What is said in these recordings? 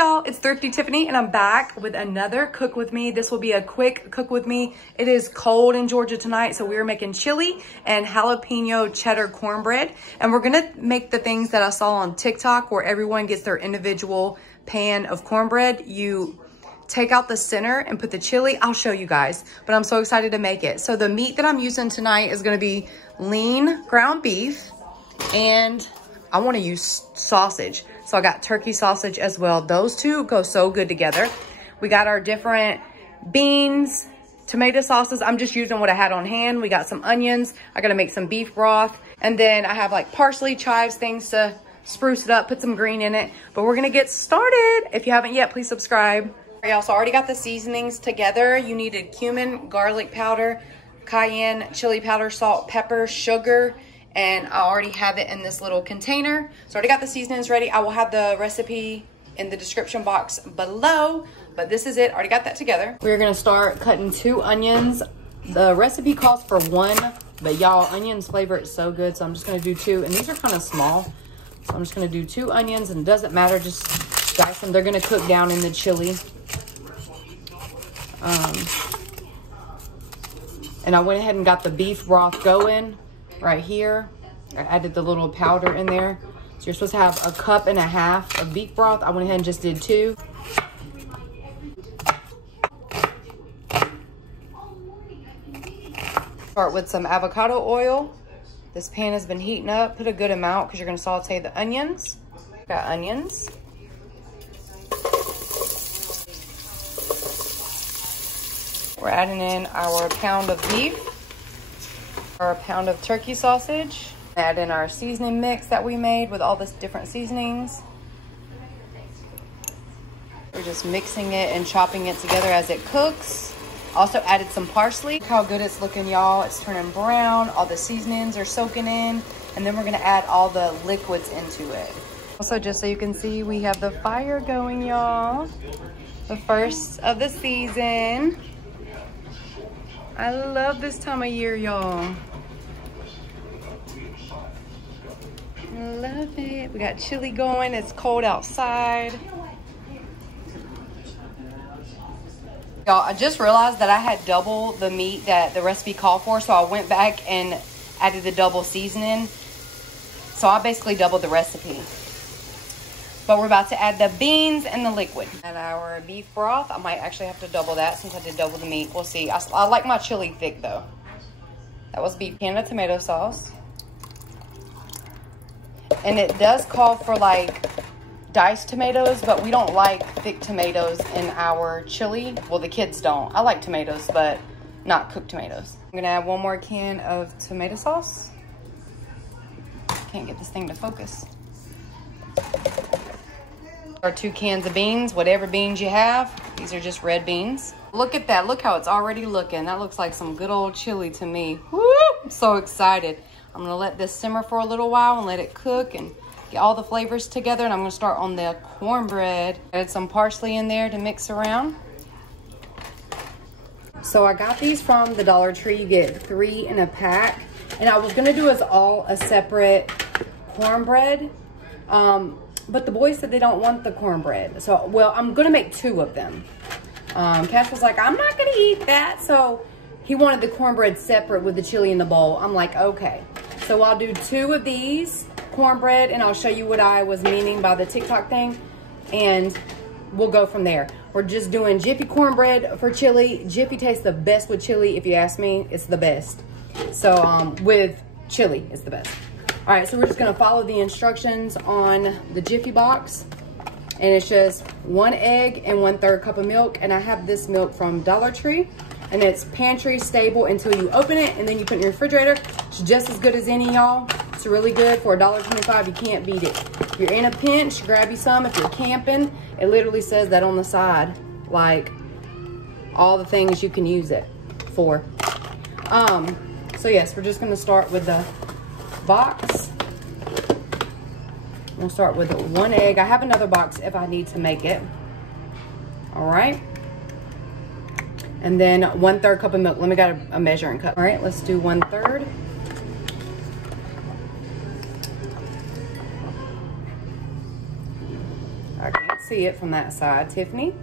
Y'all, it's Thrifty Tiffany and I'm back with another cook with me. This will be a quick cook with me. It is cold in Georgia tonight, so we're making chili and jalapeno cheddar cornbread. And we're gonna make the things that I saw on TikTok where everyone gets their individual pan of cornbread. You take out the center and put the chili. I'll show you guys, but I'm so excited to make it. So the meat that I'm using tonight is gonna be lean ground beef, and I wanna use sausage. So I got turkey sausage as well. Those two go so good together. We got our different beans, tomato sauces. I'm just using what I had on hand. We got some onions. I gotta make some beef broth. And then I have like parsley, chives, things to spruce it up, put some green in it. But we're gonna get started. If you haven't yet, please subscribe. I also already got the seasonings together. You needed cumin, garlic powder, cayenne, chili powder, salt, pepper, sugar, and I already have it in this little container. So I already got the seasonings ready. I will have the recipe in the description box below, but this is it. I already got that together. We're gonna start cutting 2 onions. The recipe calls for 1, but y'all, onions flavor it so good, so I'm just gonna do 2, and these are kind of small. So I'm just gonna do 2 onions, and it doesn't matter, just dice them. They're gonna cook down in the chili. And I went ahead and got the beef broth going right here. I added the little powder in there. So you're supposed to have 1.5 cups of beef broth. I went ahead and just did 2. Start with some avocado oil. This pan has been heating up. Put a good amount because you're gonna saute the onions. Got onions. We're adding in our pound of beef, our pound of turkey sausage. Add in our seasoning mix that we made with all this different seasonings. We're just mixing it and chopping it together as it cooks. Also added some parsley. Look how good it's looking, y'all. It's turning brown. All the seasonings are soaking in. And then we're gonna add all the liquids into it. Also, just so you can see, we have the fire going, y'all. The first of the season. I love this time of year, y'all. Love it. We got chili going. It's cold outside. Y'all, I just realized that I had double the meat that the recipe called for, so I went back and added the double seasoning. So I basically doubled the recipe. But we're about to add the beans and the liquid. And our beef broth, I might actually have to double that since I did double the meat. We'll see. I like my chili thick though. That was beef can of tomato sauce. And it does call for like diced tomatoes, but we don't like thick tomatoes in our chili. Well, the kids don't. I like tomatoes, but not cooked tomatoes. I'm gonna add 1 more can of tomato sauce. Can't get this thing to focus. Our 2 cans of beans, whatever beans you have. These are just red beans. Look at that, look how it's already looking. That looks like some good old chili to me. Woo, I'm so excited. I'm gonna let this simmer for a little while and let it cook and get all the flavors together. And I'm gonna start on the cornbread. Add some parsley in there to mix around. So I got these from the Dollar Tree. You get 3 in a pack. And I was gonna do us all a separate cornbread. But the boys said they don't want the cornbread. So, well, I'm gonna make 2 of them. Cass was like, I'm not gonna eat that. So he wanted the cornbread separate with the chili in the bowl. I'm like, okay. So I'll do 2 of these cornbread and I'll show you what I was meaning by the TikTok thing. And we'll go from there. We're just doing Jiffy cornbread for chili. Jiffy tastes the best with chili. If you ask me, it's the best. So with chili, it's the best. All right, so we're just gonna follow the instructions on the Jiffy box. And it's just 1 egg and 1/3 cup of milk. And I have this milk from Dollar Tree. And it's pantry stable until you open it and then you put it in your refrigerator. It's just as good as any, y'all. It's really good for $1.25. You can't beat it. If you're in a pinch, grab you some. If you're camping, it literally says that on the side. Like, all the things you can use it for. So yes, we're just gonna start with the box. We'll start with 1 egg. I have another box if I need to make it. All right. And then 1/3 cup of milk. Let me get a measuring cup. All right, let's do 1/3. I can't see it from that side. Tiffany.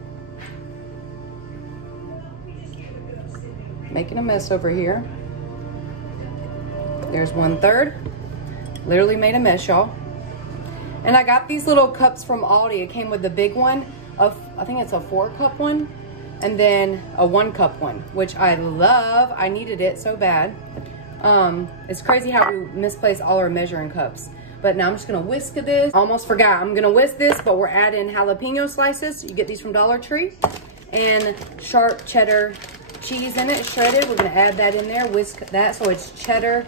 Making a mess over here. There's 1/3. Literally made a mess, y'all. And I got these little cups from Aldi. It came with the big one of, I think it's a 4-cup one, and then a 1-cup one, which I love. I needed it so bad. It's crazy how we misplace all our measuring cups. But now I'm just gonna whisk this. Almost forgot, I'm gonna whisk this, but we're adding jalapeno slices. You get these from Dollar Tree. And sharp cheddar cheese in it, shredded. We're gonna add that in there, whisk that so it's cheddar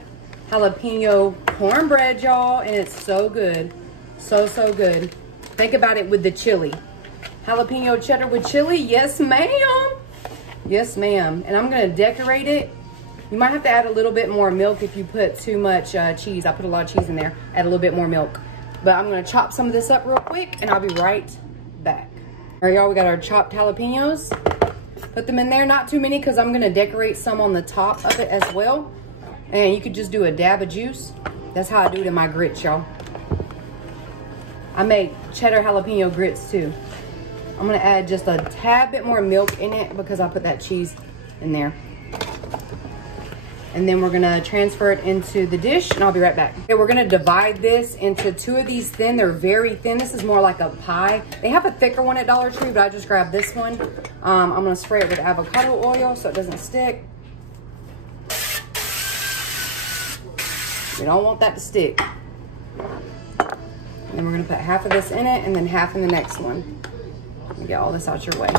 jalapeno cornbread, y'all, and it's so good. So good. Think about it with the chili. Jalapeno cheddar with chili, yes ma'am. Yes ma'am. And I'm gonna decorate it. You might have to add a little bit more milk if you put too much cheese. I put a lot of cheese in there. Add a little bit more milk. But I'm gonna chop some of this up real quick and I'll be right back. All right, y'all, we got our chopped jalapenos. Put them in there, not too many because I'm gonna decorate some on the top of it as well. And you could just do a dab of juice. That's how I do it in my grits, y'all. I make cheddar jalapeno grits too. I'm gonna add just a tad bit more milk in it because I put that cheese in there. And then we're gonna transfer it into the dish and I'll be right back. Okay, we're gonna divide this into 2 of these thin. They're very thin. This is more like a pie. They have a thicker one at Dollar Tree, but I just grabbed this one. I'm gonna spray it with avocado oil so it doesn't stick. We don't want that to stick. And we're gonna put half of this in it and then half in the next one. Get all this out your way.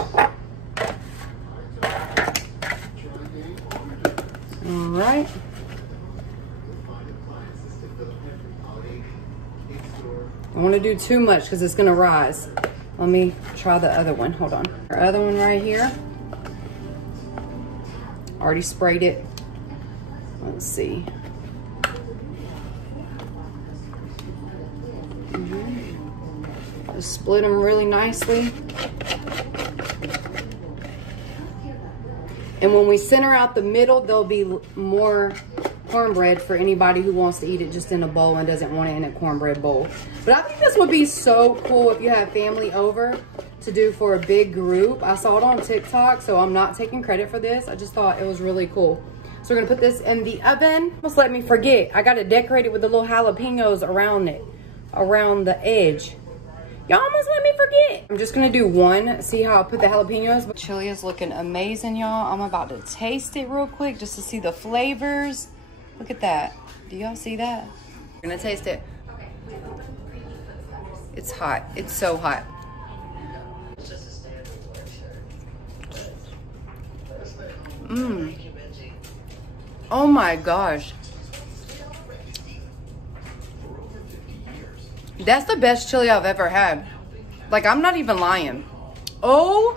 All right. I don't want to do too much because it's gonna rise. Let me try the other one. Hold on. Our other one right here. Already sprayed it. Let's see. Just split them really nicely. And when we center out the middle, there'll be more cornbread for anybody who wants to eat it just in a bowl and doesn't want it in a cornbread bowl. But I think this would be so cool if you have family over to do for a big group. I saw it on TikTok, so I'm not taking credit for this. I just thought it was really cool. So we're gonna put this in the oven. Almost let me forget. I gotta decorate it with the little jalapenos around it, around the edge. Y'all almost let me forget. I'm just gonna do one, see how I put the jalapenos. Chili is looking amazing, y'all. I'm about to taste it real quick just to see the flavors. Look at that. Do y'all see that? We're gonna taste it. It's hot, it's so hot. Mmm. Oh my gosh. That's the best chili I've ever had. Like, I'm not even lying. Oh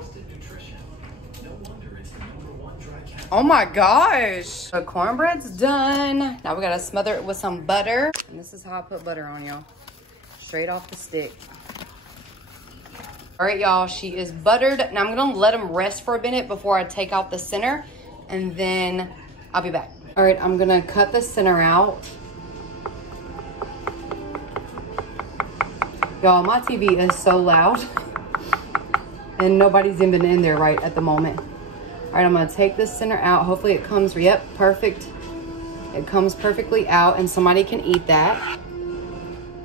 my gosh. The cornbread's done. Now we gotta smother it with some butter. And this is how I put butter on, y'all. Straight off the stick. All right, y'all, she is buttered. Now I'm gonna let them rest for a minute before I take out the center, and then I'll be back. All right, I'm gonna cut the center out. Y'all, my TV is so loud and nobody's even in there right at the moment. All right, I'm gonna take this center out. Hopefully it comes, yep, perfect. It comes perfectly out and somebody can eat that.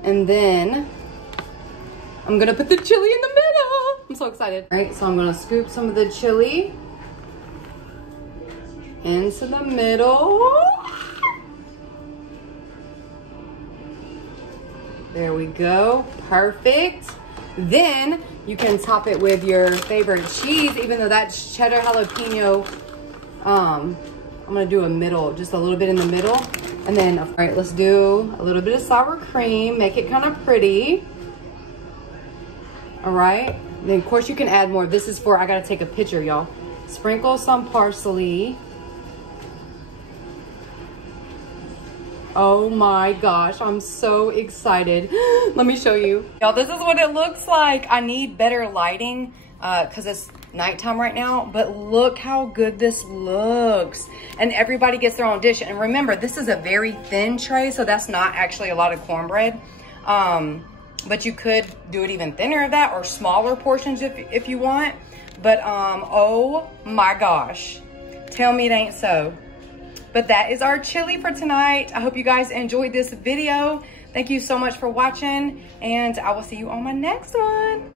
And then I'm gonna put the chili in the middle. I'm so excited. All right, so I'm gonna scoop some of the chili into the middle. There we go, perfect. Then you can top it with your favorite cheese, even though that's cheddar jalapeno. I'm gonna do a middle, just a little bit in the middle. And then, all right, let's do a little bit of sour cream, make it kind of pretty. All right, and then of course you can add more. This is for, I gotta take a picture, y'all. Sprinkle some parsley. Oh my gosh, I'm so excited. Let me show you. Y'all, this is what it looks like. I need better lighting because it's nighttime right now, but look how good this looks. And everybody gets their own dish. And remember, this is a very thin tray, so that's not actually a lot of cornbread. but you could do it even thinner of that or smaller portions if you want. But oh my gosh, tell me it ain't so. But that is our chili for tonight. I hope you guys enjoyed this video. Thank you so much for watching, and I will see you on my next one.